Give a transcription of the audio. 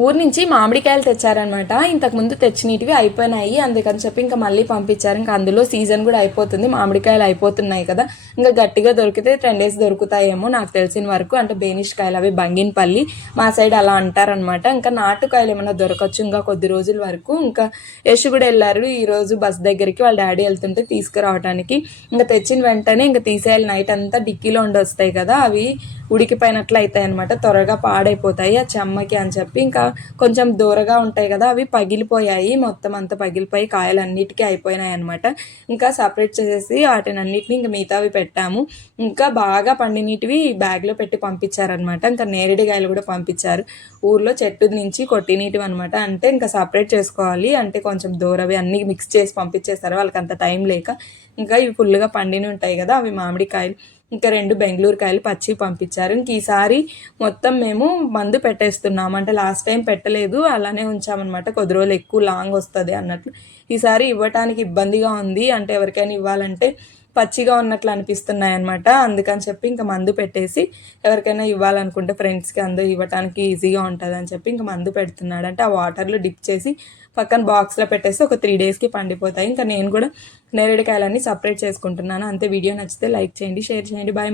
ఊరు నుంచి మామిడికాయలు తెచ్చారనమాట. ఇంతకుముందు తెచ్చినవి అయిపోయినాయి, అందుకని చెప్పి ఇంకా మళ్ళీ పంపించారు. ఇంకా అందులో సీజన్ కూడా అయిపోతుంది, మామిడికాయలు అయిపోతున్నాయి కదా. ఇంకా గట్టిగా దొరికితే 10 days దొరుకుతాయేమో నాకు తెలిసిన వరకు. అంటే బేనిష్ కాయలు, అవి బంగినపల్లి మా సైడ్ అలా అంటారనమాట. ఇంకా నాటుకాయలు ఏమైనా దొరకచ్చు ఇంకా కొద్ది రోజుల వరకు. ఇంకా యశ్ కూడా వెళ్ళారు ఈరోజు బస్ దగ్గరికి, వాళ్ళ డాడీ వెళ్తుంటే తీసుకురావడానికి. ఇంకా తెచ్చిన వెంటనే ఇంకా తీసేయాలి, నైట్ అంతా డిక్కీలో ఉండి వస్తాయి కదా, అవి ఉడికిపోయినట్లు అవుతాయి అనమాట, త్వరగా పాడైపోతాయి ఆ చెమ్మకి అని చెప్పి. ఇంకా కొంచెం దూరగా ఉంటాయి కదా, అవి పగిలిపోయాయి, మొత్తం అంతా పగిలిపోయి కాయలన్నిటికీ అయిపోయినాయి అనమాట. ఇంకా సపరేట్ చేసేసి వాటినన్నిటిని ఇంకా మిగతావి పెట్టాము. ఇంకా బాగా పండినటివి బ్యాగ్లో పెట్టి పంపించారనమాట. ఇంకా నేరేడుకాయలు కూడా పంపించారు, ఊర్లో చెట్టు నుంచి కొట్టినటివి అనమాట. అంటే ఇంకా సపరేట్ చేసుకోవాలి, అంటే కొంచెం దూరవి అన్నీ మిక్స్ చేసి పంపించేస్తారు వాళ్ళకి అంత టైం లేక. ఇంకా ఇవి ఫుల్గా పండిని ఉంటాయి కదా, అవి మామిడికాయలు. ఇంకా 2 బెంగళూరు కాయలు పచ్చి పంపించారు. ఇంక ఈసారి మొత్తం మేము మందు పెట్టేస్తున్నాం, అంటే లాస్ట్ టైం పెట్టలేదు, అలానే ఉంచామన్నమాట, కొద్ది రోజులు ఎక్కువ లాంగ్ వస్తుంది అన్నట్లు. ఈసారి ఇవ్వటానికి ఇబ్బందిగా ఉంది, అంటే ఎవరికైనా ఇవ్వాలంటే పచ్చిగా ఉన్నట్లు అనిపిస్తున్నాయి అనమాట. అందుకని చెప్పి ఇంకా మందు పెట్టేసి ఎవరికైనా ఇవ్వాలనుకుంటే ఫ్రెండ్స్కి అందరూ ఇవ్వటానికి ఈజీగా ఉంటుంది అని చెప్పి ఇంకా మందు పెడుతున్నాడు. అంటే ఆ వాటర్లో డిప్ చేసి పక్కన బాక్స్లో పెట్టేసి ఒక 3 daysకి పండిపోతాయి. ఇంకా నేను కూడా నేరేడుకాయలన్నీ సపరేట్ చేసుకుంటున్నాను అంతే. వీడియో నచ్చితే లైక్ చేయండి, షేర్ చేయండి. బాయ్.